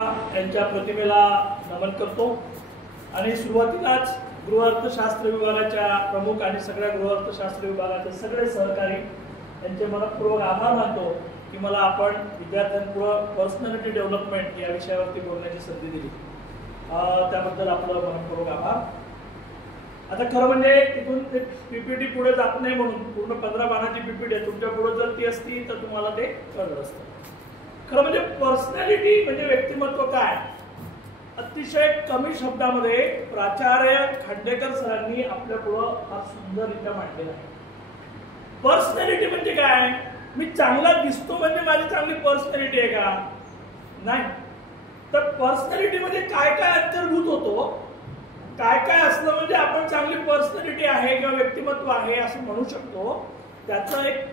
यांच्या प्रतिमेला नमन करतो आणि सुरुवातीलाच गृहअर्थशास्त्र विभागाच्या प्रमुख आणि सगळ्या गृहअर्थशास्त्र विभागाचे सगळे सहकारी यांचे मनपूर्वक आभार मानतो की मला आपण विद्यार्थ्यांपुढे पर्सनॅलिटी डेव्हलपमेंट या विषयावरती बोलण्याची संधी दिली, त्याबद्दल आपलं मनपूर्वक आभार. आता खरं म्हणजे तिथून पीपीटी पुढे जात नाही म्हणून पूर्ण 15 पानाची पीपीटी आहे, तुमच्या पुढे जर ती असती तर तुम्हाला ते कळलं असतं. खरं म्हणजे पर्सनॅलिटी म्हणजे व्यक्तिमत्व काय, अतिशय कमी शब्दामध्ये प्राचार्य खांडेकर सरांनी आपल्या पुढं फार सुंदररित्या मांडलेलं आहे. पर्सनॅलिटी म्हणजे काय, मी चांगला दिसतो म्हणजे माझी चांगली पर्सनॅलिटी आहे का? नाही. तर पर्सनॅलिटी मध्ये काय काय अंतर्भूत होतो, काय काय असलं म्हणजे आपण चांगली पर्सनॅलिटी आहे किंवा व्यक्तिमत्व आहे असं म्हणू शकतो. त्याचा एक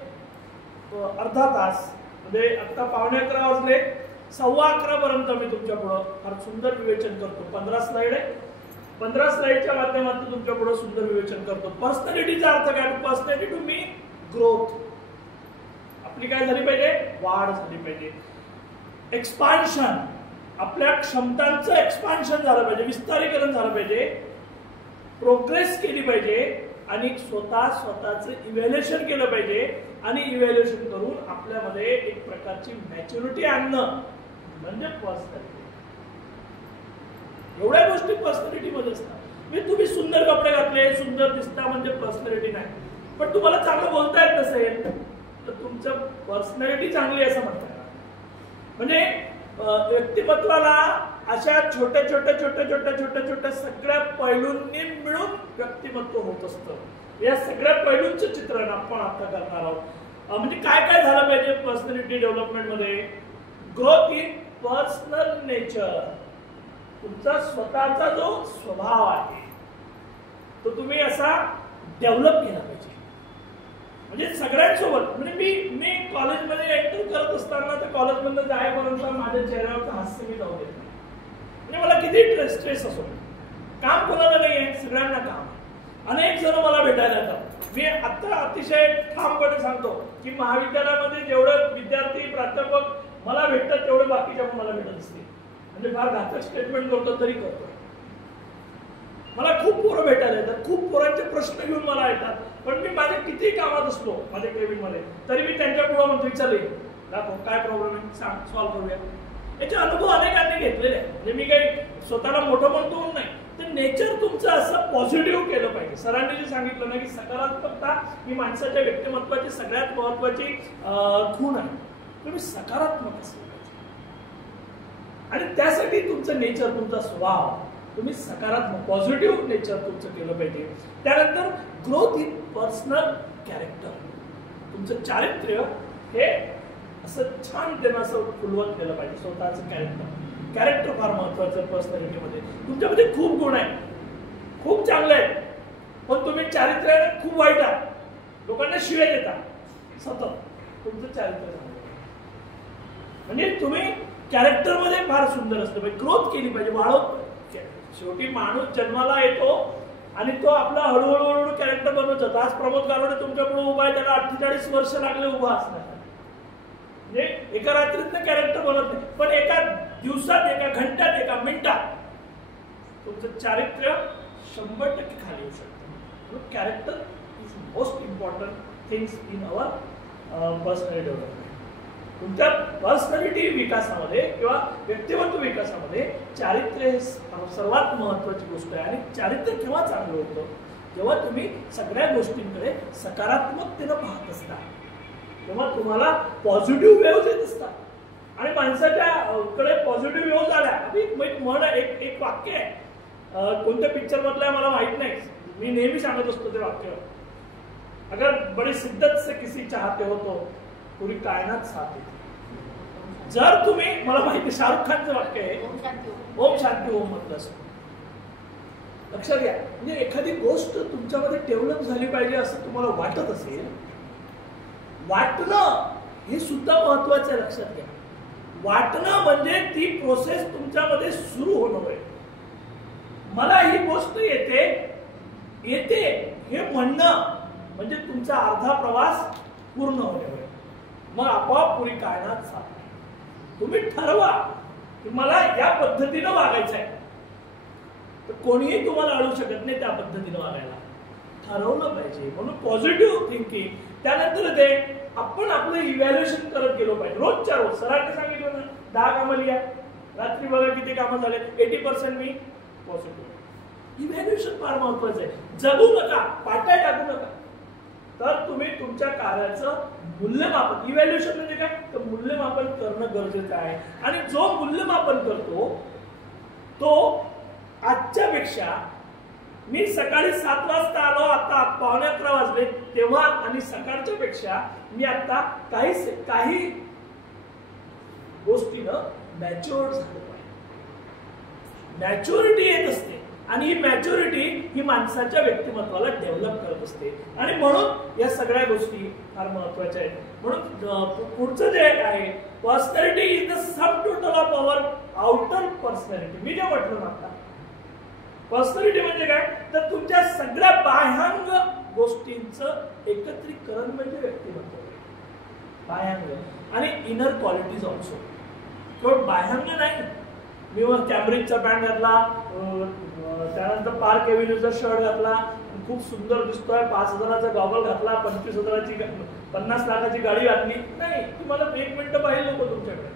अर्धा तास म्हणजे आता 11:15 वाजले, 11:15 पर्यंत मी तुमच्या पुढे फार सुंदर विवेचन करतो. 15 स्लाइड आहे, 15 स्लाइडच्या माध्यमातून तुमच्या पुढे सुंदर विवेचन करतो. पर्सनॅलिटीचा अर्थ काय? पर्सनॅलिटी टू मी ग्रोथ, आपली काय झाली पाहिजे, वाढ झाली पाहिजे. एक्सपान्शन, आपल्या क्षमतांचं एक्सपान्शन झालं पाहिजे, विस्तारीकरण झालं पाहिजे, प्रोग्रेस केली पाहिजे आणि स्वतःचं इव्हॅल्युएशन केलं पाहिजे आणि इव्हॅल्युएशन करून आपल्यामध्ये एक प्रकारची मॅच्युरिटी आणणं म्हणजे पर्सनॅलिटी. एवढ्या गोष्टी पर्सनॅलिटी मध्ये असतात. म्हणजे तुम्ही सुंदर कपडे घातले, सुंदर दिसता म्हणजे पर्सनॅलिटी नाही. पण तुम्हाला चांगलं बोलता येत नसेल तर तुमचं पर्सनॅलिटी चांगली असं म्हणता येणार. म्हणजे व्यक्तिमत्वाला अशा छोट्या छोट्या सगळ्या पैलूंनी मिळून व्यक्तिमत्व होत असतं. या सगळ्या पैलूंचं चित्रण आपण आता करणार आहोत. म्हणजे काय काय झालं पाहिजे पर्सनॅलिटी डेव्हलपमेंट मध्ये. ग्रोथ इन पर्सनल नेचर, तुमचा स्वतःचा जो स्वभाव आहे तो तुम्ही असा डेव्हलप केला पाहिजे. म्हणजे सगळ्यांसोबत, म्हणजे मी कॉलेजमध्ये एंटर करत असताना तर कॉलेजमधून जायपर्यंत माझ्या चेहऱ्यावरचं हास्य मी जाऊ देत नाही. म्हणजे मला किती स्ट्रेस असो, काम कोणाला नाही आहे, सगळ्यांना काम. अनेक जण मला भेटायला येतात. मी आता अतिशय ठामपणे सांगतो की महाविद्यालयामध्ये जेवढे विद्यार्थी प्राध्यापक मला भेटतात तेवढे बाकीच्या मला भेटत असतील. म्हणजे फार घातक स्टेटमेंट करतो तरी करतो. मला खूप पोरं भेटायला येतात, खूप पोरांचे प्रश्न घेऊन मला येतात. पण मी माझ्या किती कामात असलो माझ्या केबिन मध्ये तरी मी त्यांच्या पुढे म्हणतो चालेल दाखव काय प्रॉब्लेम आहे, सांग, सॉल्व्ह करूया. याचे अनुभव अनेकांनी घेतलेले आहे. म्हणजे मी काही स्वतःला मोठं म्हणतो म्हणून नाही, तर नेचर तुमचं असं पॉझिटिव्ह केलं पाहिजे. सरांनी जे सांगितलं ना की सकारात्मकता ही माणसाच्या व्यक्तिमत्वाची सगळ्यात महत्वाची खूण आहे. तुम्ही सकारात्मक असलं पाहिजे आणि त्यासाठी तुमचं नेचर, तुमचा स्वभाव तुम्ही सकारात्मक पॉझिटिव्ह नेचर तुमचं केलं पाहिजे. त्यानंतर ग्रोथ इन पर्सनल कॅरेक्टर, तुमचं चारित्र्य हे असं छान त्यांना असं फुलवत केलं पाहिजे. स्वतःचं कॅरेक्टर फार महत्वाचं पर्सनॅलिटीमध्ये. तुमच्यामध्ये खूप गुण आहेत, खूप चांगले आहेत, पण तुम्ही चारित्र्याने खूप वाईट आहात, लोकांना शिव्या देता सतत. तुमचं चारित्र्य म्हणजे तुम्ही कॅरेक्टर मध्ये फार सुंदर असलं पाहिजे. ग्रोथ केली पाहिजे, वाढवत. शेवटी माणूस जन्माला येतो आणि तो आपला हळूहळू कॅरेक्टर बनवत जातो. आज प्रमोद गारोडे तुमच्या पुढे उभा आहे, त्याला 48 वर्ष लागले उभा असणार. म्हणजे एका रात्रीत कॅरेक्टर बनत नाही, पण एका दिवसात, एका घंट्यात, एका मिनिटात तुमचं चारित्र्य 100% खाली येऊ शकतं. Character is most important things in our personality development. तुमच्या पर्सनॅलिटी विकासामध्ये किंवा व्यक्तिमत्व विकासामध्ये चारित्र्य हे सर्वात महत्वाची गोष्ट आहे. आणि चारित्र्य केव्हा चांगलं होतं, जेव्हा तुम्ही सगळ्या गोष्टींकडे सकारात्मकतेनं पाहत असता, तेव्हा तुम्हाला पॉझिटिव्ह वेव्ह येत असतात आणि माणसाच्या कडे पॉझिटिव्ह वेव्ह आल्या. एक म्हण, एक वाक्य आहे, कोणत्या पिक्चर मधलं आहे मला माहित नाही, मी नेहमी सांगत असतो ते वाक्य, अगर बड़ी शिद्दत से किसी चाहते हो तो पूरी कायनात साथ देते. जर तुम्ही, मला माहिती शाहरुख खानचं वाक्य आहे, ओम शांती ओम म्हटलं असं. लक्षात घ्या. म्हणजे एखादी गोष्ट तुमच्यामध्ये डेव्हलप झाली पाहिजे असं तुम्हाला वाटत असेल, वाटणं हे सुद्धा महत्वाचं आहे. लक्षात घ्या. वाटणं म्हणजे ती प्रोसेस तुमच्यामध्ये सुरू होणं आहे. मला ही गोष्ट येते हे म्हणणं म्हणजे तुमचा अर्धा प्रवास पूर्ण होणे. मग आपोआप पुरी कायनात साथ. तुम्ही ठरवा की मला या पद्धतीनं वागायचं आहे, तर कोणीही तुम्हाला अडवू शकत नाही त्या पद्धतीनं वागायला. ठरवलं पाहिजे. म्हणून पॉझिटिव्ह थिंकिंग. त्यानंतर ते आपण आपलं इव्हॅल्युएशन करत गेलो पाहिजे रोजच्या रोज. सरांनी सांगितलं ना 10 कामं लिहा, रात्री बघा किती कामं झाले, 80% मी पॉझिटिव्ह. इव्हॅल्युएशन फार महत्वाचं आहे. जगू नका, पाट्या टाकू नका. तर तुम्ही तुमच्या कार्याचं मूल्यमापन, इव्हॅल्युएशन म्हणजे काय, तर मूल्यमापन करणं गरजेचं आहे. आणि जो मूल्यमापन करतो तो आजच्या पेक्षा मी सकाळी 7 वाजता आलो, आता 11:15 वाजले तेव्हा, आणि सकाळच्या पेक्षा मी आता काही गोष्टीनं मॅच्युअर्ड झालो पाहिजे. मॅच्युरिटी येत असते आणि ही मॅच्युरिटी ही माणसाच्या व्यक्तिमत्वाला डेव्हलप करत असते. आणि म्हणून या सगळ्या गोष्टी फार महत्वाच्या आहेत. म्हणून पुढचं जे आहे, personality is the sum total of our outer personality. मी जे म्हटलं ना आता, पर्सनॅलिटी म्हणजे काय, तर तुमच्या सगळ्या बाह्यांग गोष्टींचं एकत्रीकरण म्हणजे व्यक्तिमत्व. बाह्यांग आणि इनर क्वालिटीज ऑल्सो. केवळ बाह्यांग नाही. मी मग कॅम्ब्रिजचा पॅन्ट घातला, त्यानंतर पार्क एव्हेन्यूचा शर्ट घातला, खूप सुंदर दिसतोय, 5,000चा गॉगल घातला, 25,000ची 50 लाखाची गाडी घातली, नाही. तुम्हाला 1 मिनिट पाहिजे नको तुमच्याकडे,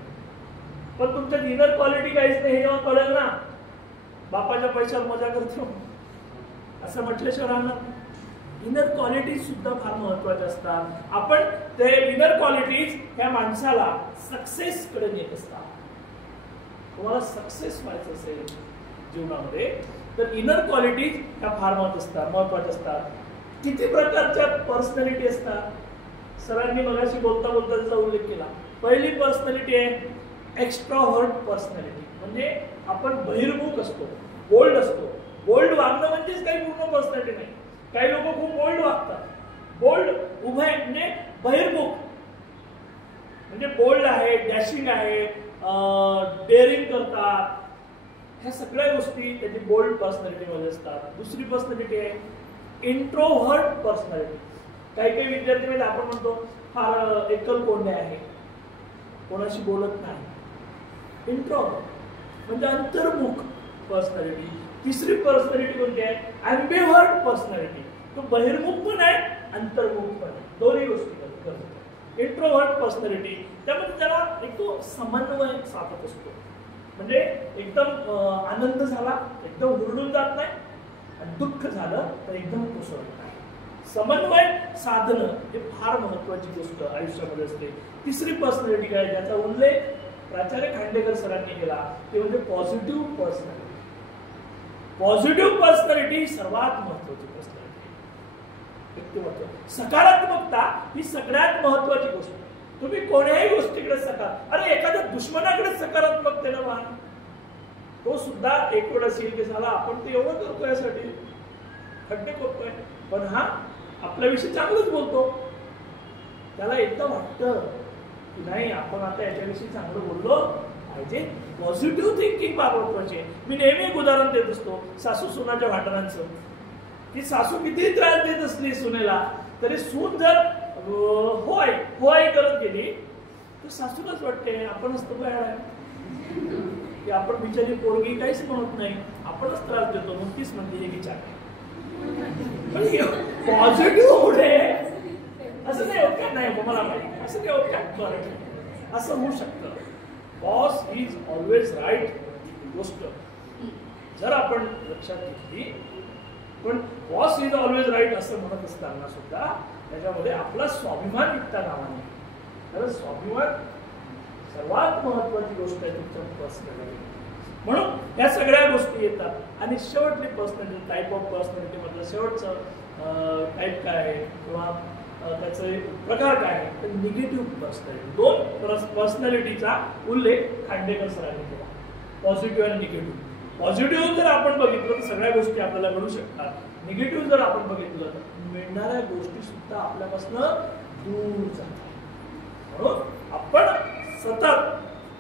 पण तुमच्यात इनर क्वालिटी काहीच नाही हे जेव्हा कळेल ना, बापाच्या पैशावर मजा करतो असं म्हटल्याशिवाय राहणार. इनर क्वालिटीज सुद्धा फार महत्वाच्या असतात. आपण ते इनर क्वालिटीज ह्या माणसाला सक्सेस कडे नेत असतात. तुम्हाला सक्सेस व्हायचं असेल जीवनामध्ये तर इनर क्वालिटीज ह्या फार महत्वाच्या असतात. किती प्रकारच्या पर्सनॅलिटी असतात. सरांनी मगाशी बोलता बोलता त्याचा उल्लेख केला. पहिली पर्सनॅलिटी आहे एक्स्ट्राव्हर्ट पर्सनॅलिटी. म्हणजे आपण बहिर्मुख असतो, बोल्ड असतो. बोल्ड वागणं म्हणजेच काही पूर्ण पर्सनॅलिटी नाही. काही लोक खूप बोल्ड वागतात. बोल्ड उभय म्हणजे बहिर्मुख, म्हणजे बोल्ड आहे, डॅशिंग आहे, डेअरिंग करतात. ह्या सगळ्या गोष्टी त्याची बोल्ड पर्सनॅलिटी मध्ये असतात. दुसरी पर्सनॅलिटी आहे इंट्रोव्हर्ट पर्सनॅलिटी. काही काही विद्यार्थी म्हणजे आपण म्हणतो फार एकलकोंडे आहे, कोणाशी बोलत नाही. इंट्रोव्हर्ट म्हणजे अंतर्मुख पर्सनॅलिटी. तिसरी पर्सनॅलिटी कोणती आहे, ॲम्बिव्हर्ट पर्सनॅलिटी. तो बहिर्मुख पण आहे, अंतर्मुख पण आहे, दोन्ही गोष्टी करतो. इंट्रोव्हर्ट पर्सनॅलिटी त्यामध्ये त्याला एक तो समन्वय साधत असतो. म्हणजे एकदम आनंद झाला एकदम हुरडून जात नाही, आणि दुःख झालं तर एकदम कोसळत नाही. समन्वय साधणं हे फार महत्वाची गोष्ट आयुष्यामध्ये असते. तिसरी पर्सनॅलिटी काय, ज्याचा उल्लेख प्राचार्य खांडेकर सरांनी केला, ते म्हणजे पॉझिटिव्ह पर्सनॅलिटी. पॉझिटिव्ह पर्सनॅलिटी सर्वात महत्वाची पर्सनॅलिटी. व्यक्तिमत्व, सकारात्मकता ही सगळ्यात महत्वाची गोष्ट. तुम्ही कोणत्याही गोष्टीकडे अरे एखाद्या दुश्मनाकडे सकारात्मकतेनं वाहा, तो सुद्धा एक वेळ असेल की झाला आपण ते एवढं करतोय यासाठी खड्डे करतोय, पण हा आपल्याविषयी चांगलंच बोलतो. त्याला एकदम वाटतं की नाही आपण आता याच्याविषयी चांगलं बोललो पाहिजे. पॉझिटिव्ह थिंकिंग फार महत्वाची आहे. मी नेहमी एक उदाहरण देत असतो सासू सुनाच्या भांडणांचं, की सासू कितीही त्रास देत असली सुनेला तरी सून जर होय होय करत गेली तर सासूलाच वाटते आपणच तो काय आहे की आपण बिचारी पोरगी काहीच म्हणत नाही, आपणच त्रास देतो, मग तीच म्हणते हे विचार. पॉझिटिव्ह पुढे असं नाही होत का, नाही मला माहिती असं नाही होत का, असं होऊ शकतं. बॉस इज ऑलवेज राईट गोष्ट जर आपण लक्षात घेतली, पण बॉस इज ऑलवेज राईट असं म्हणत असताना सुद्धा त्याच्यामध्ये आपला स्वाभिमान निघता कामा नये. तर स्वाभिमान सर्वात महत्वाची गोष्ट आहे तुमच्या पर्सनॅलिटी. म्हणून या सगळ्या गोष्टी येतात. आणि शेवटली पर्सनॅलिटी, टाईप ऑफ पर्सनॅलिटी मधलं शेवटचं टाईप काय आहे किंवा त्याचे प्रकार काय आहे, तर निगेटिव्ह पर्सनॅलिटी. दोन पर्सनॅलिटीचा उल्लेख खांडेकर सरांनी केला, पॉझिटिव्ह आणि निगेटिव्ह. पॉझिटिव्ह जर आपण बघितलं तर सगळ्या गोष्टी आपल्याला मिळू शकतात. निगेटिव्ह जर आपण बघितलं तर मिळणाऱ्या गोष्टी सुद्धा आपल्यापासून दूर जातात. म्हणून आपण सतत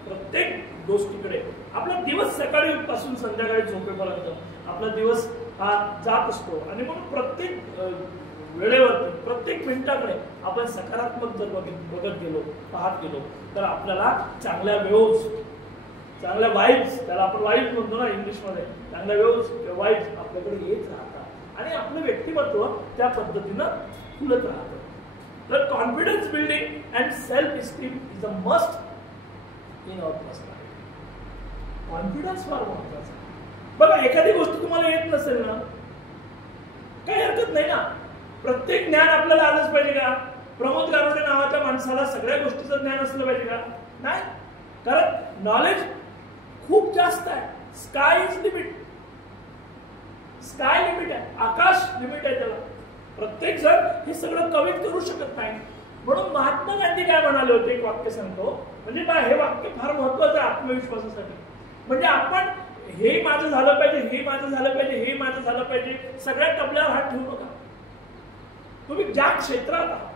प्रत्येक गोष्टीकडे आपला दिवस सकाळी पासून संध्याकाळी झोपेपर्यंत आपला दिवस हा जात असतो. आणि म्हणून प्रत्येक वेळेवर प्रत्येक मिनिटाकडे आपण सकारात्मक जर बघत गेलो, पाहत गेलो तर आपल्याला चांगल्या वेळोस चांगल्या वाईब्स, त्याला आपण वाईब्स म्हणतो ना इंग्लिशमध्ये, चांगल्या वाईब्स आपल्याकडे येत राहतात आणि आपलं व्यक्तिमत्व त्या पद्धतीनं फुलत राहतं. तर confidence building and self esteem is a must in our personality. Confidence फार महत्वाचा. बघा, एखादी गोष्ट तुम्हाला येत नसेल ना, काही हरकत नाही ना. प्रत्येक ज्ञान आपल्याला आलंच पाहिजे का? प्रमोद गारोडे नावाच्या माणसाला सगळ्या गोष्टीचं ज्ञान असलं पाहिजे का? नाही. कारण नॉलेज खूप जास्त आहे. Sky is limit. Sky limit आहे, आकाश लिमिट आहे त्याला. प्रत्येक जण हे सगळं कवित करू शकत नाही. म्हणून महात्मा गांधी काय म्हणाले होते, एक वाक्य सांगतो, म्हणजे हे वाक्य फार महत्वाचं आहे आत्मविश्वासासाठी. म्हणजे आपण हे माझं झालं पाहिजे, हे माझं झालं पाहिजे, हे माझं झालं पाहिजे, सगळ्या टबल्यावर हात ठेवू नका. तुम्ही ज्या क्षेत्रात आहात,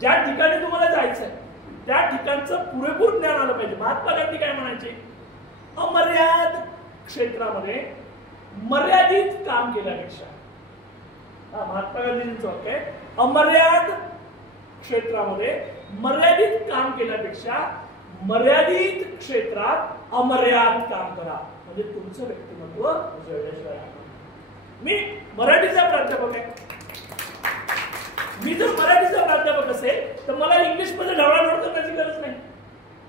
ज्या ठिकाणी तुम्हाला जायचंय, त्या ठिकाणचं पुरेपूर ज्ञान आलं पाहिजे. महात्मा गांधी काय म्हणायचे, अमर्याद क्षेत्रामध्ये मर्यादित काम केल्यापेक्षा, महात्मा गांधींचं वाक्य आहे, अमर्याद क्षेत्रामध्ये मर्यादित काम केल्यापेक्षा मर्यादित क्षेत्रात अमर्याद काम करा, म्हणजे तुमचं व्यक्तिमत्व उजळल्याशिवाय. मी मराठीचा प्राध्यापक आहे. मी जर मराठीचा प्राध्यापक असेल तर मला इंग्लिशमध्ये ढवळाढवळ करण्याची गरज नाही,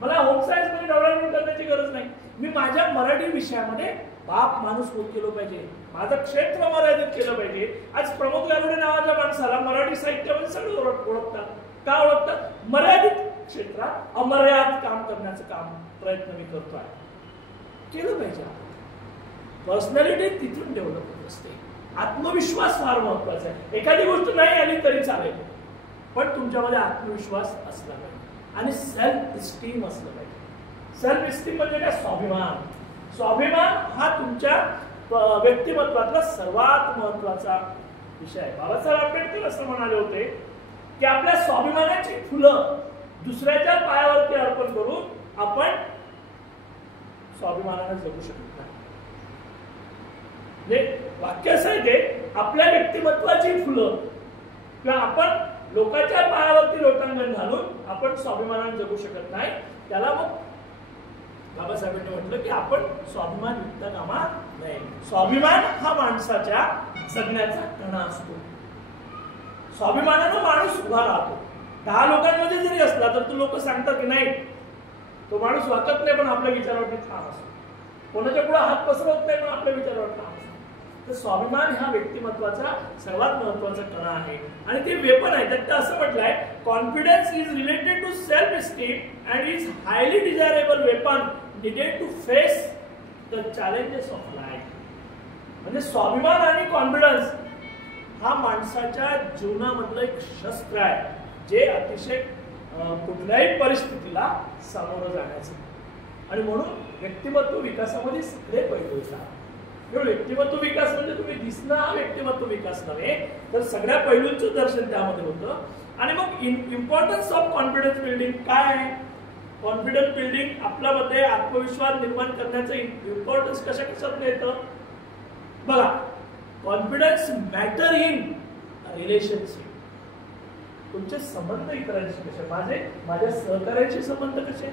मला होम सायन्स मध्ये ढवळाढवळ करण्याची गरज नाही. मी माझ्या मराठी विषयामध्ये बाप माणूस होत केलं पाहिजे, माझं क्षेत्र मर्यादित केलं पाहिजे. आज प्रमोद गारोडे नावाच्या माणसाला मराठी साहित्यामध्ये सगळं ओळखतात. का ओळखतात? मर्यादित क्षेत्रात अमर्याद काम करण्याचं प्रयत्न मी करतोय. केलं पाहिजे. पर्सनॅलिटी तिथून डेव्हलप होत असते. आत्मविश्वास फार महत्वाचा आहे. एखादी गोष्ट नाही आली तरी चालेल, पण तुमच्यामध्ये आत्मविश्वास असला पाहिजे आणि सेल्फ इस्टीम असलं पाहिजे. सेल्फ इस्टीम म्हणजे काय? स्वाभिमान. स्वाभिमान हा तुमच्या व्यक्तिमत्वातला सर्वात महत्वाचा विषय आहे. बाबासाहेब आंबेडकर असं म्हणाले होते की आपल्या स्वाभिमानाची फुलं दुसऱ्याच्या पायावरती अर्पण करून आपण स्वाभिमानाने जगू शकत नाही. वाक्य असं आहे ते, आपल्या व्यक्तिमत्वाची फुलं किंवा आपण लोकांच्या पायावरती लोटांगण घालून आपण स्वाभिमानाने जगू शकत नाही. त्याला मग बाबासाहेबांनी म्हटलं की आपण स्वाभिमान युक्त कामा नये. स्वाभिमान हा माणसाच्या जगण्याचा कणा असतो. स्वाभिमानानं माणूस उभा राहतो. 10 लोकांमध्ये जरी असला तर तो लोक सांगतात की नाही, तो माणूस वाकत नाही पण आपल्या विचारावरती ठाम असतो. कोणाच्या पुढे हात पसरवत नाही पण आपल्या विचारावर ठाम असतो. तर स्वाभिमान हा व्यक्तिमत्वाचा सर्वात महत्वाचा कणा आहे आणि ते वेपन आहे. त्यात असं म्हटलंय, confidence is related to self esteem and is highly desirable weapon needed to face the challenges of life. म्हणजे स्वाभिमान आणि कॉन्फिडन्स हा माणसाच्या जीवनामधलं एक शस्त्र आहे, जे अतिशय कुठल्याही परिस्थितीला सामोरं जाण्याचं. आणि म्हणून व्यक्तिमत्व विकासामध्ये सगळे पैलू येतात. व्यक्तिमत्व विकास म्हणजे तुम्ही दिसणं हा व्यक्तिमत्व विकास नव्हे, तर सगळ्या पैलूंचं दर्शन त्यामध्ये होतं. आणि मग इम्पॉर्टन्स ऑफ कॉन्फिडन्स बिल्डिंग काय आहे? कॉन्फिडन्स बिल्डिंग आपल्यामध्ये आत्मविश्वास निर्माण करण्याचं इम्पॉर्टन्स कशात येतं? बघा, कॉन्फिडन्स मॅटर इन रिलेशनशिप. तुमचे संबंध इतरांशी कसे, माझ्या सहकार्याचे संबंध कसे,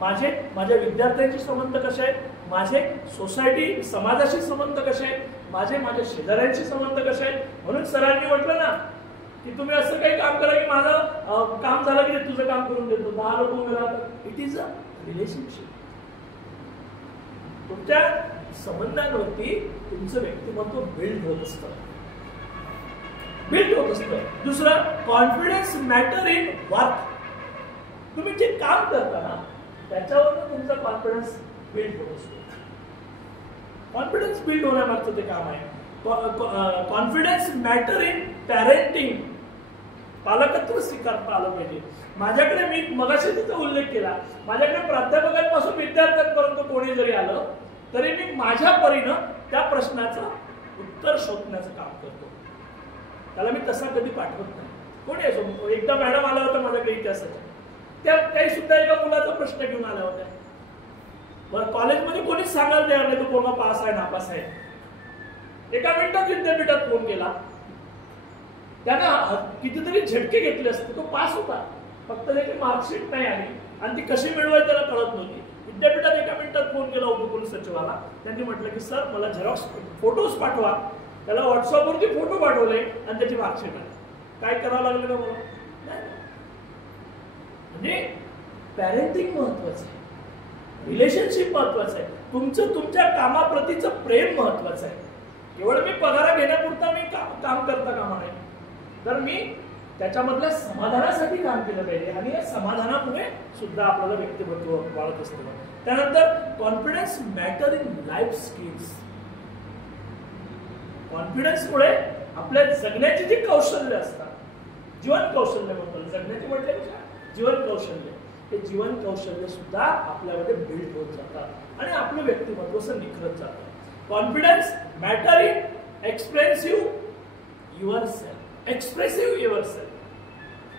माझ्या विद्यार्थ्यांचे संबंध कसे आहेत, माझे सोसायटी समाजाशी संबंध कसे आहेत, माझ्या शेजाऱ्यांशी संबंध कसे आहेत. म्हणून सरांनी म्हटलं ना की तुम्ही असं काही काम करा की माझं काम झालं की तुझं काम करून देतो. 10 लोक उभे राहतात. It is a relationship. तुमच्या संबंधांवरती तुमचं व्यक्तिमत्व बिल्ड होत असतं. दुसरं, कॉन्फिडन्स मॅटर इन वर्क. तुम्ही जे काम करता ना त्याच्यावरून तुमचा कॉन्फिडन्स बिल्ड होत असतो. कॉन्फिडन्स बिल्ड होण्यामागचं ते काम आहे. Confidence matter in parenting. पालकत्व स्वीकारता आलं पाहिजे. माझ्याकडे, मी मगाशी तिचा उल्लेख केला, माझ्याकडे प्राध्यापकांपासून विद्यार्थ्यांपर्यंत कोणी जरी आलं तरी मी माझ्या परीनं त्या प्रश्नाचं उत्तर शोधण्याचं काम करतो. त्याला मी तसा कधी पाठवत नाही. कोणी असो, एकदा मॅडम आल्या होत्या माझ्याकडे इतिहासाच्या, त्याही सुद्धा एका मुलाचा प्रश्न घेऊन आल्या होत्या. बरं, कॉलेजमध्ये कोणीच सांगायला तयार नाही तो कोणा पास आहे नापास आहे. एका मिनिटात विद्यापीठात फोन केला, त्यानं कितीतरी झटके घेतले असते, तो पास होता. फक्त त्याची मार्कशीट नाही आली आणि ती कशी मिळवायची त्याला कळत नव्हती. विद्यापीठात एका मिनिटात फोन केला उपकुल सचिवाला. त्यांनी म्हटलं की सर मला झेरॉक्स फोटोज पाठवा. त्याला व्हॉट्सअपवरती फोटो पाठवले आणि त्याची मार्कशीट आली. काय करावं लागलं का मला? म्हणजे पॅरेंटिंग महत्वाचं आहे, रिलेशनशिप महत्वाचं आहे, तुमचं तुमच्या कामाप्रतीचं प्रेम महत्वाचं आहे. केवळ मी पगार घेण्यापुरता मी काम करता कामा नये, तर मी त्याच्यामधल्या समाधानासाठी काम केलं पाहिजे आणि या समाधानामुळे सुद्धा आपल्याला व्यक्तिमत्व वाढत असतं. त्यानंतर confidence matter in life skills. कॉन्फिडन्समुळे आपल्या जगण्याची जी कौशल्य असतात, जीवन कौशल्य म्हणतो, जगण्याची म्हटले जीवन कौशल्य, हे जीवन कौशल्य सुद्धा आपल्यामध्ये बिल्ड होत जातात आणि आपलं व्यक्तिमत्व असं निखरत जातं. Confidence matter in expressive your self. Expressive your self.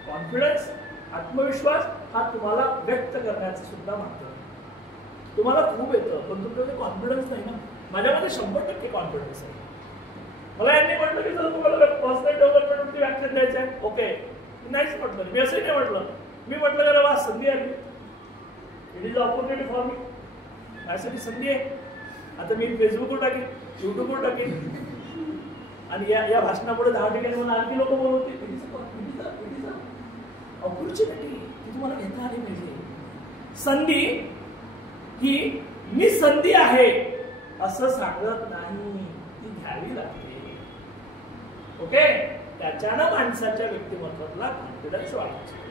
Confidence, आत्मविश्वास हा तुम्हाला व्यक्त करण्याचं सुद्धा माध्यम. तुम्हाला खूप येतं पण तुमच्याकडे कॉन्फिडन्स नाही ना. माझ्यामध्ये 100% कॉन्फिडन्स आहे. मला यांनी म्हटलं की जर तुम्हाला पर्सनल डेव्हलपमेंटवरती व्याख्यान द्यायचं आहे, ओके, नाहीच म्हटलं, मी असंही नाही म्हटलं. मी म्हटलं अरे वा, संधी आली, it is opportunity for me, माझ्यासाठी संधी आहे. आता मी फेसबुकवर टाकेन, युट्यूबवर टाकेन आणि या भाषणापुढे 10 ठिकाणी मला आणखी लोक बोलवतील. ऑपॉर्च्युनिटी ती तुम्हाला घेता आली पाहिजे. संधी ही मी संधी आहे असं सांगत नाही, ती घ्यावी लागते. ओके, त्याच्यानं माणसाच्या व्यक्तिमत्वातला कॉन्फिडन्स वाढायचा.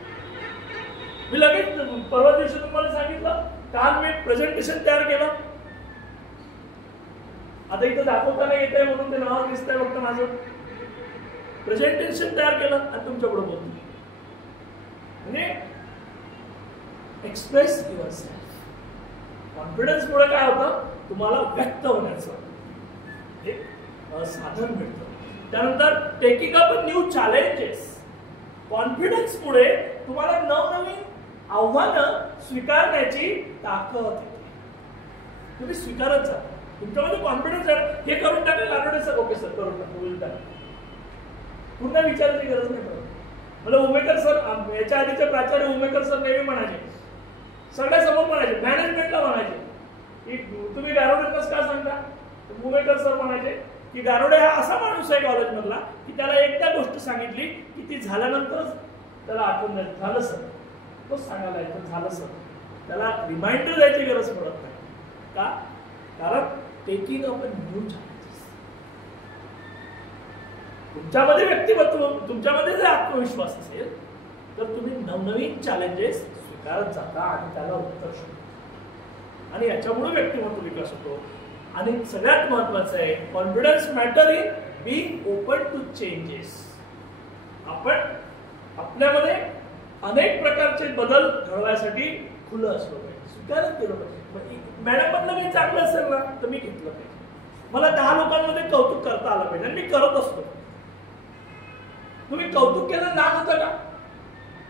मी लगेच परवा दिवशी तुम्हाला सांगितलं, काल मी प्रेझेंटेशन तयार केलं. आता इथं दाखवताना येत आहे म्हणून ते नाव दिसतंय फक्त माझं. प्रेझेंटेशन तयार केलं आणि तुमच्या पुढे बोलतो. म्हणजे एक्सप्रेस युअर सेल्फ. कॉन्फिडन्स मुळे काय होतं, तुम्हाला व्यक्त होण्याचं एक साधन मिळतं. त्यानंतर taking up new challenges. Confidence मुळे तुम्हाला नवनवीन आव्हानं स्वीकारण्याची ताकद येते. तुम्ही स्वीकारत जा. तुमच्यामध्ये कॉन्फिडन्स आहे, हे करून टाकेल आठवडे सर, ओके सर करून टाकू, होईल टाका, पूर्ण विचारायची गरज नाही पडत. मला उमेकर सर, याच्या आधीचे प्राचार्य उमेकर सर नेहमी म्हणायचे, सगळ्यासमोर म्हणायचे, मॅनेजमेंटला म्हणायचे की तुम्ही गारोडेच का सांगता. उमेकर सर म्हणायचे की गारोडे हा असा माणूस आहे कॉलेजमधला की त्याला एकदा गोष्ट सांगितली की ती झाल्यानंतरच त्याला आठवण नाही, झालं सर, तोच सांगायला येतं, झालं सर. त्याला रिमाइंडर द्यायची गरज पडत नाही. का? कारण टेकिंग अप न्यू चॅलेंजेस. तुमच्यामध्ये व्यक्तिमत्व, तुमच्यामध्ये जर आत्मविश्वास असेल तर तुम्ही नवनवीन चॅलेंजेस स्वीकारत जाता आणि त्याला उत्तर शोधता आणि याच्यामुळे व्यक्तिमत्व विकास होतो. आणि सगळ्यात महत्वाचं आहे, confidence matter in being open to changes. आपण आपल्यामध्ये अनेक प्रकारचे बदल घडवायसाठी खुलं असलो पाहिजे, स्वीकारत केलं पाहिजे. मॅडम म्हटलं काही चांगलं असेल ना तर मी घेतलं पाहिजे. मला 10 लोकांमध्ये कौतुक करता आलं पाहिजे आणि मी करत असतो. तुम्ही कौतुक केलं नाम होतं का?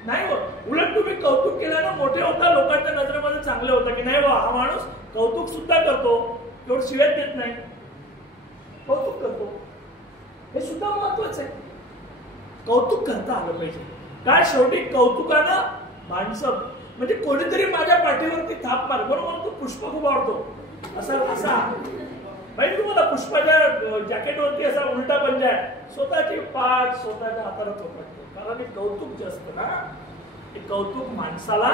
नाही होत. उलट तुम्ही कौतुक केल्यानं मोठे होता, लोकांच्या नजरेमध्ये चांगले होता की नाही बा हा माणूस कौतुक सुद्धा करतो, तेवढं शिव्यात देत नाही, कौतुक करतो. हे सुद्धा महत्वाचं आहे. कौतुक करता आलं पाहिजे. काय शेवटी कौतुकानं माणसं म्हणजे कोणीतरी माझ्या पाठीवरती थाप मार, बरोबर तो पुष्प खूप आवडतो असा माहिती तुम्हाला, पुष्पाच्या जॅकेटवरती असा उलटा पंजा आहे, स्वतःची पाठ स्वतःच्या हाताला थोपटतो. कारण हे कौतुक जे असतं ना, हे कौतुक माणसाला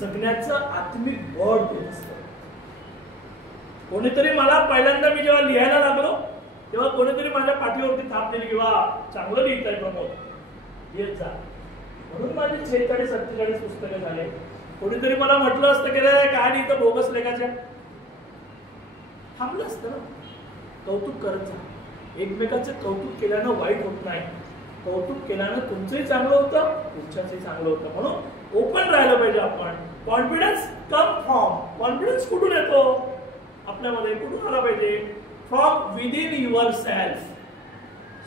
जगण्याचं आत्मिक बळ देत असतं. कोणीतरी मला पहिल्यांदा मी जेव्हा लिहायला लागलो तेव्हा कोणीतरी माझ्या पाठीवरती थाप दिली किंवा चांगलं लिहित आहे प्रमोद, येत जा, म्हणून माझे 46-47 पुस्तकं झाले. कोणीतरी मला म्हटलं असतं की काय लिहितं बोगस लेखाच्या, थांबलं असतं ना. कौतुक करत जा. एकमेकाचं कौतुक केल्यानं वाईट होत नाही, कौतुक केल्यानं तुमचंही चांगलं होतं, तुमच्याचंही चांगलं होतं. म्हणून ओपन राहिलं पाहिजे आपण. Confidence come from. कॉन्फिडन्स कुठून येतो आपल्यामध्ये, कुठून आला पाहिजे? From within yourself.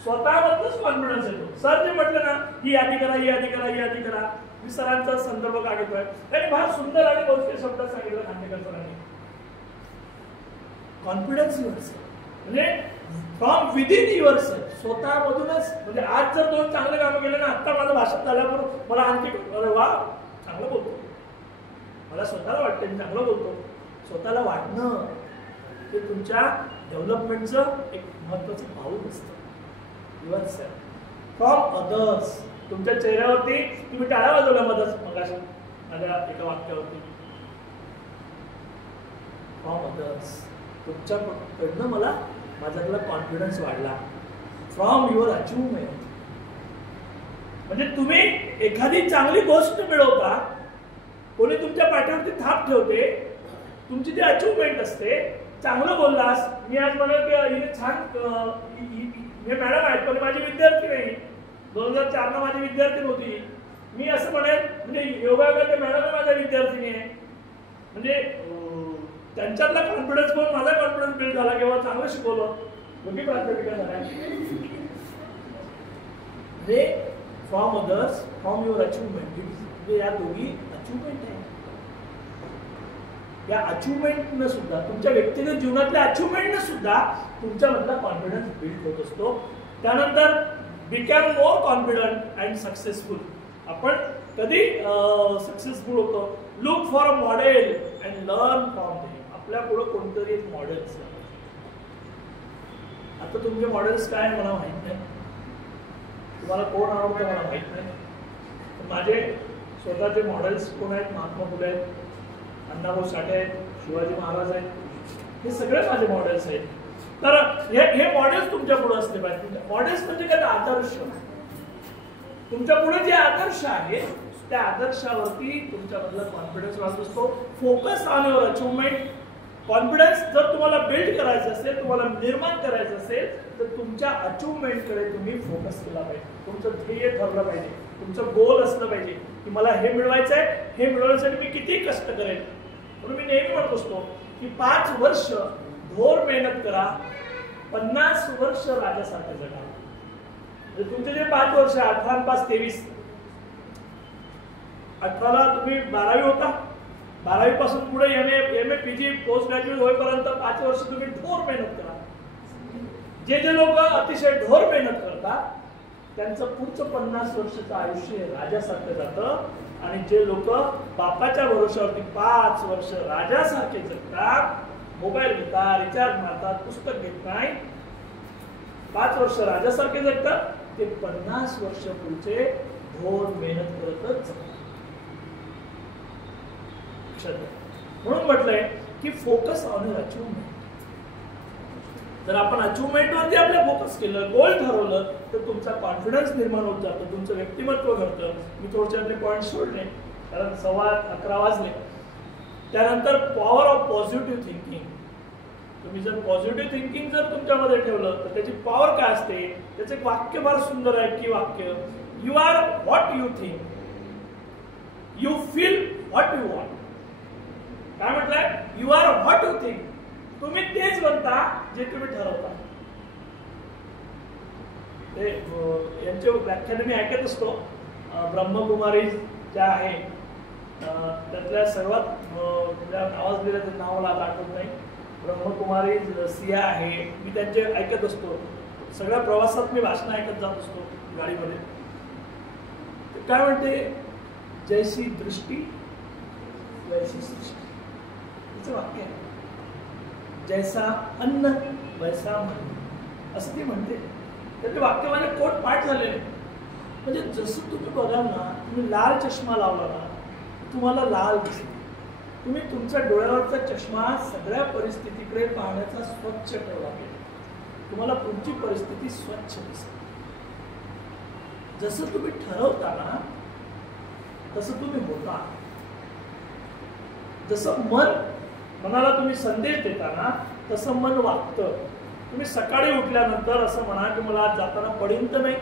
स्वतःमधूनच कॉन्फिडन्स येतो. सर जे म्हटलं ना, ही यादी करा, ही यादी करा, ही यादी करा, मी सरांचा संदर्भ का घेतोय, त्यांनी फार सुंदर आणि मोजके शब्दात सांगितलं खांडेकर सरांनी. कॉन्फिडन्स युअर सेल्फ म्हणजे फ्रॉम विदिन युअर सेल्फ. स्वतःमधूनच. म्हणजे आज जर 2 चांगले कामं केले ना, आता माझं भाषण झाल्यावर मला आणखी अरे वा चांगलं बोलतो, मला स्वतःला वाटतं मी चांगलं बोलतो, स्वतःला वाटणं हे तुमच्या डेव्हलपमेंटचं एक महत्वाचं पाऊल असतं. Your self from others. तुमच्या चेहऱ्यावरती तुम्ही टाळ्या वाजवल्या मगाशी माझ्या एका वाक्यावरती. From others. तुमच्याकडनं मला माझ्यातला कॉन्फिडन्स वाढला. From your achievement. म्हणजे तुम्ही एखादी चांगली गोष्ट मिळवता, कोणी तुमच्या पाठीवरती थाप ठेवते, तुमची जी अचिव्हमेंट असते. चांगलं बोललास, मी आज म्हणेल की हिने छान, हे मॅडम आहेत पण माझी विद्यार्थी नाही, 2004 माझी विद्यार्थी होती. मी असं म्हणेल म्हणजे योगा करते मॅडम माझ्या विद्यार्थिनी आहे, म्हणजे त्यांच्यातला कॉन्फिडन्स पण माझा कॉन्फिडन्स बिल्ड झाला किंवा चांगलं शिकवलं, दोन्ही प्राथमिका झाल्या. म्हणजे from others, from your achievement. म्हणजे या दोन्ही अचिव्हमेंट आहे. या अचिव्हमेंटनं सुद्धा, तुमच्या व्यक्तिगत जीवनातल्या अचिव्हमेंटनं सुद्धा तुमच्यामधला कॉन्फिडन्स बिल्ड होत असतो. त्यानंतर बिकॅम मोर कॉन्फिडंट अँड सक्सेसफुल. आपण कधी सक्सेसफुल होतो? Look for a model and learn from them. आपल्या पुढे कोणतरी एक मॉडेल असतं. आता तुमचे मॉडेल्स काय मला माहित नाही, तुम्हाला कोण आवडतं मला माहित नाही. माझे स्वतःचे मॉडेल्स कोण आहेत? महात्मा फुले आहेत, अण्णाभाऊ साठे आहेत, शिवाजी महाराज आहेत, हे सगळे माझे मॉडेल्स आहेत. तर हे मॉडेल्स तुमच्या पुढे असले पाहिजे. मॉडेल्स म्हणजे काय? आदर्श. तुमच्या पुढे जे आदर्श आहे त्या आदर्शावरती तुमच्यामधला कॉन्फिडन्स वाढत असतो. Focus on your achievement. Confidence जर तुम्हाला बिल्ड करायचं असेल, तुम्हाला निर्माण करायचं असेल, तर तुमच्या अचिव्हमेंटकडे तुम्ही फोकस केला पाहिजे. तुमचं ध्येय ठरलं पाहिजे, तुमचं गोल असलं पाहिजे की मला हे मिळवायचं आहे, हे मिळवण्यासाठी मी किती कष्ट करेन. म्हणून मी नेहमी म्हणत असतो की 5 वर्ष घोर मेहनत करा, 50 वर्ष राजासारखं जगा. म्हणजे तुमचे जे 5 वर्ष, 18 आणि 5 23, 18ला तुम्ही 12वी होता, 12वी पासून पुढे MA PG पोस्ट ग्रॅज्युएट होईपर्यंत 5 वर्ष तुम्ही ढोर मेहनत करा. जे लोक अतिशय ढोर मेहनत करतात त्यांचं पुढचं 50 वर्षाचं आयुष्य राजासारखं जातं. आणि जे लोक बापाच्या भरोशावरती 5 वर्ष राजासारखे जगतात, मोबाईल घेतात, रिचार्ज मारतात, पुस्तक घेत नाही, 5 वर्ष राजासारखे जगतात, ते 50 वर्ष पुढचे ढोर मेहनत करतच जगतात. म्हणून म्हटलंय की फोकस ऑन युअर अचिव्हमेंट. जर आपण अचिव्हमेंटवरती आपलं फोकस केलं, गोल ठरवलं, तर तुमचा कॉन्फिडन्स निर्माण होत जातो, तुमचं व्यक्तिमत्व घडतं. मी थोडक्यातले पॉईंट सोडले कारण 11:15 वाजले. त्यानंतर पॉवर ऑफ पॉझिटिव्ह थिंकिंग. तुम्ही जर पॉझिटिव्ह थिंकिंग जर तुमच्यामध्ये ठेवलं तर त्याची पॉवर काय असते? त्याचं एक वाक्य फार सुंदर आहे की वाक्य, you are what you think, you feel what you want. काय म्हटलंय? You are what you think. तुम्ही तेच बनता जे तुम्ही ठरवता. ते यांचे व्याख्यान मी ऐकत असतो. ब्रह्मकुमारी ज्या आहे त्यातल्या सर्वात नावाजलेल्या नावाला आठवत नाही, ब्रह्मकुमारी सिया आहे. मी त्यांचे ऐकत असतो. सगळ्या प्रवासात मी भाषण ऐकत जात असतो गाडीमध्ये. काय म्हणते? जैसी दृष्टी वैसी सृष्टी. तिचं वाक्य आहे, जैसा अन्न वैसा मन, असं ती म्हणते. तर ते वाक्य माझे कोट पाठ झालेले. म्हणजे जसं तुम्ही बघाल ना, तुम्ही लाल चष्मा लावला ना, तुम्हाला लाल दिसते. तुम्ही तुमच्या डोळ्यावरचा चष्मा सगळ्या परिस्थितीकडे पाहण्याचा स्वच्छ ठेवला पाहिजे, तुम्हाला तुमची परिस्थिती स्वच्छ दिसते. जसं तुम्ही ठरवता ना तसं तुम्ही होता. जसं मनाला तुम्ही संदेश देता ना तसं मन वागतं. तुम्ही सकाळी उठल्यानंतर असं म्हणा की मला आज जाताना पडीन तर नाही,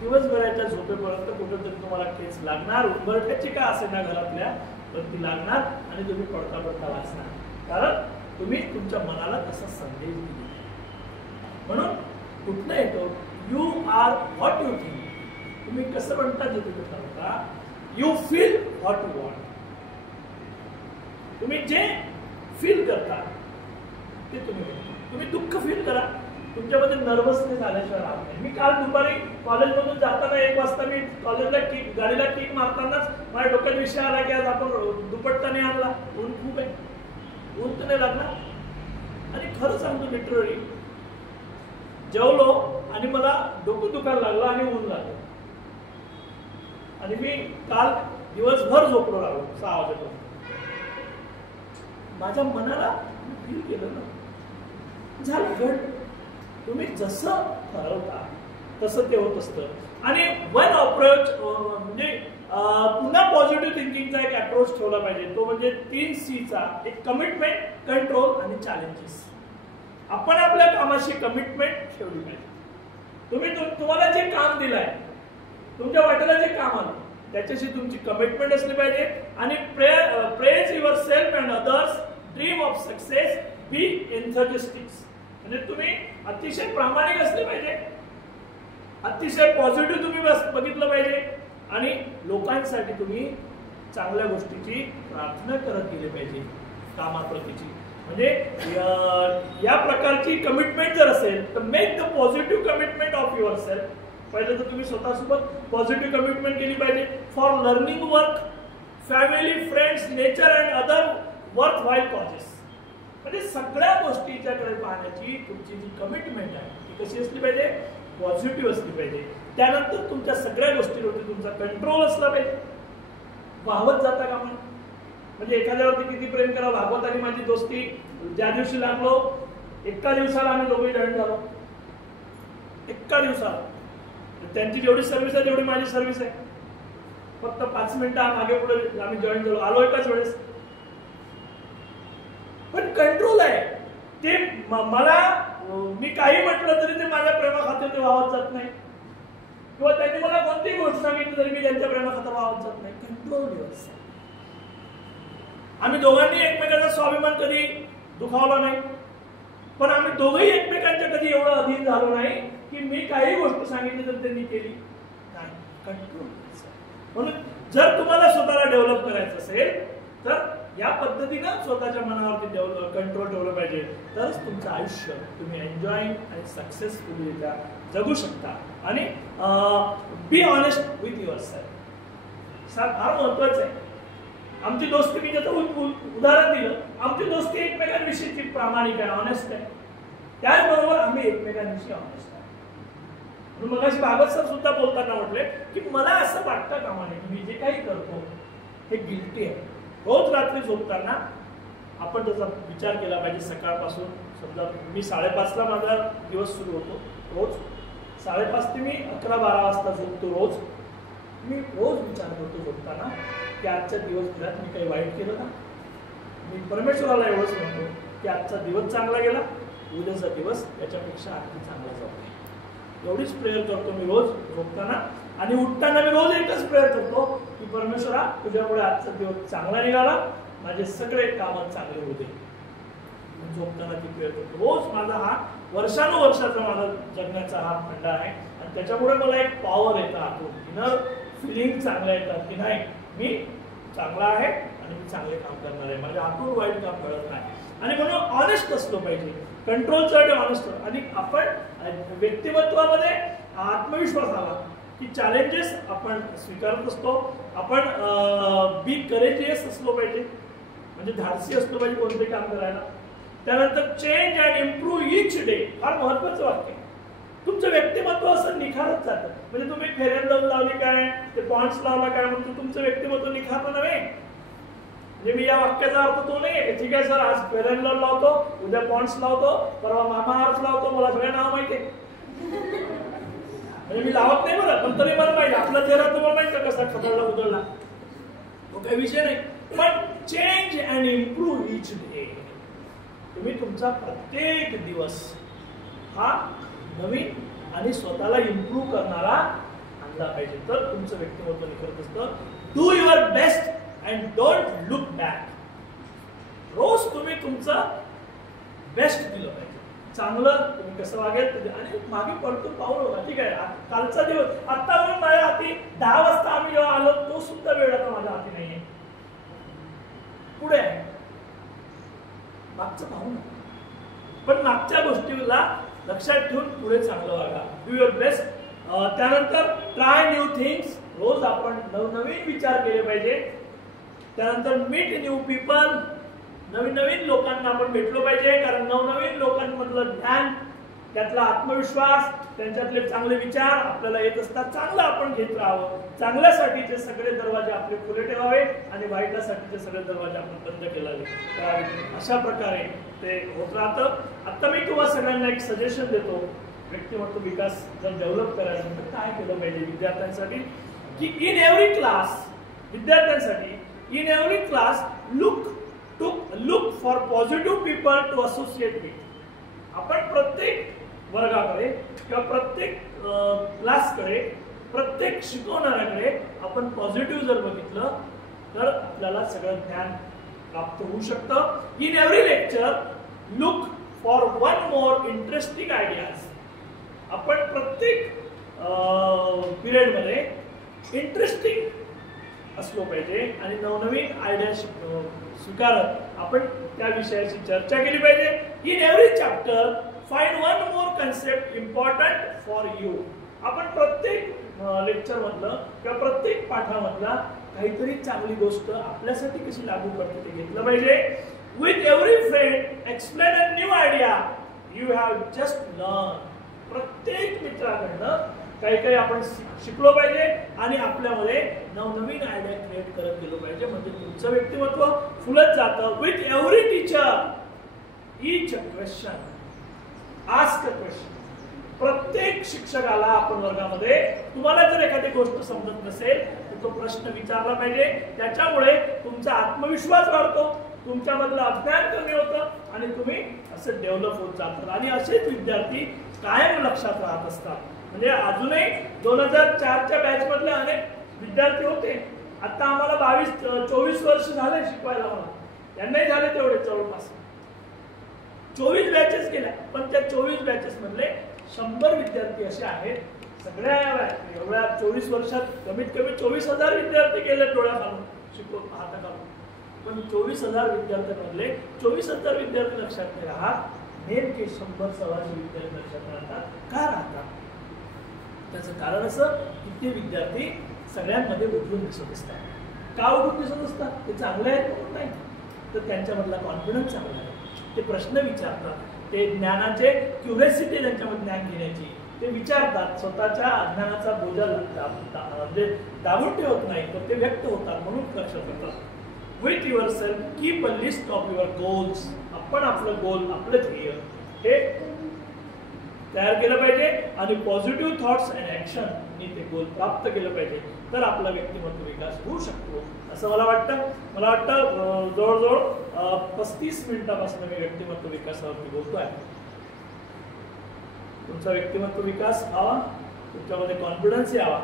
दिवसभराच्या झोपेपर्यंत कुठेतरी तुम्हाला ठेच लागणार, उंबरठ्याची का असे ना घरातल्या, पण ती लागणार आणि तुम्ही पडता पडता वाचणार. कारण तुम्ही तुमच्या मनाला तसा संदेश दिला. म्हणून कुठलं येतो? You are what you think. तुम्ही कसं म्हणता जे तुम्ही ठरवता. You feel what you want. तुम्ही जे फील करता ते तुम्ही दुःख फील करा. तुमच्यामध्ये नर्वसनेस आल्याशिवाय राहत नाही. मी काल दुपारी कॉलेजमधून जाताना 1 वाजता मी कॉलेजला गाडीला किक मारतानाच माझ्या डोक्यात विषय आला की आज आपण दुपट्टा नाही आणला, ऊन खूप आहे. ऊन तर नाही लागला. आणि खरं सांगतो लिटरली, जेवलो आणि मला डोकं दुखायला लागलं आणि ऊन लागलं आणि मी काल दिवसभर झोपलो लागलो 6 वाजेपर्यंत. माझ्या मनाला फील केलं ना, झालं घड. तुम्ही जसं ठरवता तसं ते होत असतं. आणि वन अप्रोच म्हणजे पुन्हा पॉझिटिव्ह थिंकिंगचा एक अप्रोच ठेवला पाहिजे. तो म्हणजे 3Cचा एक कमिटमेंट, कंट्रोल आणि चॅलेंजेस. आपण आपल्या कामाशी कमिटमेंट ठेवली पाहिजे. तुम्हाला जे काम दिलंय, तुमच्या वाट्याला जे काम आलं त्याच्याशी तुमची कमिटमेंट असली पाहिजे. आणि praise yourself and others, dream of success, be enthusiastic. म्हणजे तुम्ही अतिशय प्रामाणिक असले पाहिजे, अतिशय पॉझिटिव्ह तुम्ही बघितलं पाहिजे आणि लोकांसाठी तुम्ही चांगल्या गोष्टीची प्रार्थना करत गेले पाहिजे कामाप्रतीची. म्हणजे या प्रकारची कमिटमेंट जर असेल तर make the positive commitment of your self. पहिले तर तुम्ही स्वतःसोबत पॉझिटिव्ह कमिटमेंट केली पाहिजे for learning work, family, friends, nature and other worth while causes. म्हणजे सगळ्या गोष्टीच्याकडे पाहण्याची तुमची जी कमिटमेंट आहे ती कशी असली पाहिजे, पॉझिटिव्ह असली पाहिजे. त्यानंतर तुमच्या सगळ्या गोष्टीवरती तुमचा कंट्रोल असला पाहिजे. वाहवत जाता का म्हणजे एखाद्यावरती किती प्रेम करा. भागवत आणि माझी दोस्ती ज्या दिवशी लागलो, एका दिवसाला आम्ही दोघे जॉईन झालो. एका दिवसाला त्यांची जेवढी सर्व्हिस आहे तेवढी माझी सर्व्हिस आहे. फक्त 5 मिनिटं मागे पुढे आम्ही जॉईन झालो, आलो एकाच वेळेस. पण कंट्रोल आहे ते. मला मी काही म्हटलं तरी ते माझ्या प्रेमाखातर ते वाहत जात नाही, किंवा त्यांनी मला कोणतीही गोष्ट सांगितली तरी मी त्यांच्या प्रेमाखातर वाहत जात नाही. कंट्रोल दिवस. आम्ही दोघांनी एकमेकांचा स्वाभिमान कधी दुखावला नाही, पण आम्ही दोघंही एकमेकांच्या कधी एवढं अधीन झालो नाही की मी काही गोष्ट सांगितली तर त्यांनी केली नाही. कंट्रोल. म्हणून जर तुम्हाला स्वतःला डेव्हलप करायचं असेल तर या पद्धतीनं स्वतःच्या मनावरती कंट्रोल ठेवलं पाहिजे. तरच तुमचं आयुष्य तुम्ही एन्जॉयिंग आणि सक्सेसफुलीरित्या जगू शकता. आणि be honest with your self. फार महत्वाचं आहे. आमची दोस्ती, मी ज्याचं उदाहरण दिलं, आमची दोस्ती एकमेकांविषयीची प्रामाणिक आहे, ऑनेस्ट आहे. त्याचबरोबर आम्ही एकमेकांविषयी ऑनेस्ट आहे. म्हणून मग अशी भागवत सर सुद्धा बोलताना म्हटले की मला असं वाटतं कामा नये की मी जे काही करतो हे गिल्टी आहे. रोज रात्री झोपताना आपण त्याचा विचार केला पाहिजे. सकाळपासून समजा मी 5:30ला माझा दिवस सुरू होतो रोज, 5:30 ते मी 11-12 वाजता झोपतो रोज. मी रोज विचार करतो झोपताना की आजच्या दिवसभरात मी काही वाईट केलं ना. मी परमेश्वराला एवढंच म्हणतो की आजचा दिवस चांगला गेला, उद्याचा दिवस याच्यापेक्षा आणखी चांगला जाऊ दे. एवढीच प्रेयर करतो मी रोज झोपताना. आणि उठताना मी रोज एकच प्रेयर करतो की परमेश्वरा तुझ्यामुळे आजचा दिवस चांगला निघाला, माझे सगळे कामं चांगले होते. झोपताना ती प्रेयर करतो रोज. माझा हा वर्षानुवर्षाचा माझा जगण्याचा हा फंडा आहे आणि त्याच्यामुळे मला एक पॉवर येतं आतून, इनर फिलिंग चांगलं येतात की नाही मी चांगला आहे आणि मी चांगले काम करणार आहे, माझ्या हातून वाईट काम करत नाही. आणि म्हणून ऑनेस्ट असलो पाहिजे, कंट्रोलसाठी ऑनेस्ट. आणि आपण व्यक्तिमत्वामध्ये आत्मविश्वास आला की चॅलेंजेस आपण स्वीकारत असतो. आपण बी करेजियस असलो पाहिजे, म्हणजे धाडसी असलो पाहिजे कोणते काम करायला. त्यानंतर change and improve each day, फार महत्वाचं वाक्य. तुमचं व्यक्तिमत्व असं निखारत जातं. म्हणजे तुम्ही फेअर अँड लव्ह लावली काय, ते पॉइंट्स लावला काय म्हणून तुमचं व्यक्तिमत्व निखारलं नव्हे. म्हणजे मी या वाक्याचा अर्थ तो नाही ठीक आहे सर आज फेअर अँड लव्ह लावतो, उद्या पॉइंट्स लावतो, परवा मामा अर्थ लावतो, मला सगळे नाव माहिती आहे. म्हणजे मी लावत नाही बरं, पण तरी मला माहिती आपला चेहरा तुम्हाला माहिती का कसा खतरला उजळला, तो काही विषय नाही. पण change and improve each day. तुम्ही तुमचा प्रत्येक दिवस हा नवीन आणि स्वतःला इम्प्रूव्ह करणारा आणला पाहिजे, तर तुमचं व्यक्तिमत्व निखरत असतं. Do your best and don't look back. रोज तुम्ही तुमचं बेस्ट दिलं पाहिजे, चांगलं तुम्ही कसं वागेल आणि मागे पडतो पाहू नका. ठीक आहे कालचा दिवस आता म्हणून माझ्या हाती 10 वाजता आम्ही जेव्हा आलो तो सुद्धा वेळ आता माझ्या हाती नाहीये, पुढे आहे, मागचं पाहू नका. पण मागच्या गोष्टीला लक्षात ठेवून पुढे चांगलं वागा. Do your best. त्यानंतर ट्राय न्यू थिंग्स. रोज आपण नवनवीन विचार केले पाहिजे. त्यानंतर मीट न्यू पीपल. नवीन नवीन लोकांना आपण भेटलो पाहिजे, कारण नवनवीन लोकांमधलं ज्ञान, त्यातला आत्मविश्वास, त्यांच्यातले चांगले विचार आपल्याला येत असतात. चांगलं आपण घेत राहावं, चांगल्यासाठीचे सगळे दरवाजे आपले खुले ठेवावे आणि वाईटासाठीचे सगळे दरवाजे आपण बंद केलावे. अशा प्रकारे ते होत राहतं. आता मी तुम्हाला सगळ्यांना एक सजेशन देतो. व्यक्तिमत्व विकास जर डेव्हलप करायचं तर काय केलं पाहिजे विद्यार्थ्यांसाठी, की इन एव्हरी क्लास, विद्यार्थ्यांसाठी in every class look for positive people to associate with. आपण प्रत्येक वर्गाकडे किंवा प्रत्येक क्लासकडे, प्रत्येक शिकवणाऱ्याकडे आपण पॉझिटिव्ह जर बघितलं तर आपल्याला सगळं ज्ञान प्राप्त होऊ शकतं. In every lecture look for one more interesting ideas. आपण प्रत्येक पिरियडमध्ये इंटरेस्टिंग असलो पाहिजे आणि नवनवीन आयडिया स्वीकारत आपण त्या विषयाची चर्चा केली पाहिजे. In every chapter find one more concept important for you. आपण प्रत्येक लेक्चर मधलं किंवा प्रत्येक पाठामधला काहीतरी चांगली गोष्ट आपल्यासाठी कशी लागू पडते ते घेतलं पाहिजे. With every friend explain a new idea you have just learn. प्रत्येक मित्राकडनं काही काही आपण शिकलो पाहिजे आणि आपल्यामध्ये नवनवीन आयडिया क्रिएट करत गेलो पाहिजे. म्हणजे तुमचं व्यक्तिमत्व फुलत जातं. With every teacher each question ask a question. प्रत्येक शिक्षकाला आपण वर्गामध्ये, तुम्हाला जर एखादी गोष्ट समजत नसेल तर तो प्रश्न विचारला पाहिजे. त्याच्यामुळे तुमचा आत्मविश्वास वाढतो, तुमच्यामधलं अज्ञान कमी होतं आणि तुम्ही असं डेव्हलप होत जातात. आणि असेच विद्यार्थी कायम लक्षात राहत असतात. म्हणजे अजूनही 2004च्या बॅच मधले अनेक विद्यार्थी होते. आता आम्हाला 22-24 वर्ष झाले शिकवायला. मला त्यांनाही झाले तेवढे जवळपास 24 बॅचेस केल्या. पण त्या 24 बॅचेस मधले 100 विद्यार्थी असे आहेत. सगळ्या एवढ्या 24 वर्षात कमीत कमी 24,000 विद्यार्थी गेले डोळ्यात आणून शिकवत हातात आणून. पण 24,000 विद्यार्थ्यांमधले 24,000 विद्यार्थी लक्षात नाही राहत. नेमके 100-125 विद्यार्थी लक्षात राहतात. का राहतात? त्याचं कारण असं की ते विद्यार्थी सगळ्यांमध्ये उठून दिसत असतात. का उठून दिसत असतात? ते चांगले आहेत म्हणून नाही, तर त्यांच्यामधला कॉन्फिडन्स चांगला आहे. ते प्रश्न विचारतात, ते ज्ञानाचे क्युरियोसिटी त्यांच्यामध्ये ज्ञान घेण्याची ते विचारतात. स्वतःच्या अज्ञानाचा बोजा म्हणजे दाबून ठेवत नाही, तर ते व्यक्त होतात म्हणून लक्षात येतात. With your self keep a list of your goals. आपण आपलं गोल, आपलं ध्येय हे तयार केलं पाहिजे आणि पॉझिटिव्ह थॉट्स अँड ऍक्शन नी ते गोल प्राप्त केलं पाहिजे. तर आपला व्यक्तिमत्व विकास होऊ शकतो असं मला वाटतं. मला वाटतं जवळजवळ 35 मिनिटापासून मी व्यक्तिमत्व विकासावरती बोलतोय. तुमचा व्यक्तिमत्व विकास व्हावा, तुमच्यामध्ये कॉन्फिडन्स यावा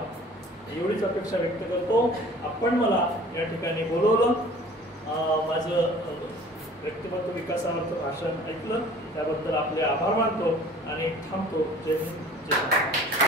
एवढीच अपेक्षा व्यक्त करतो. आपण मला या ठिकाणी बोलवलं, माझं व्यक्तिमत्व विकासावरचं भाषण ऐकलं त्याबद्दल आपले आभार मानतो आणि थांबतो. जय हिंद, जय महाराष्ट्र.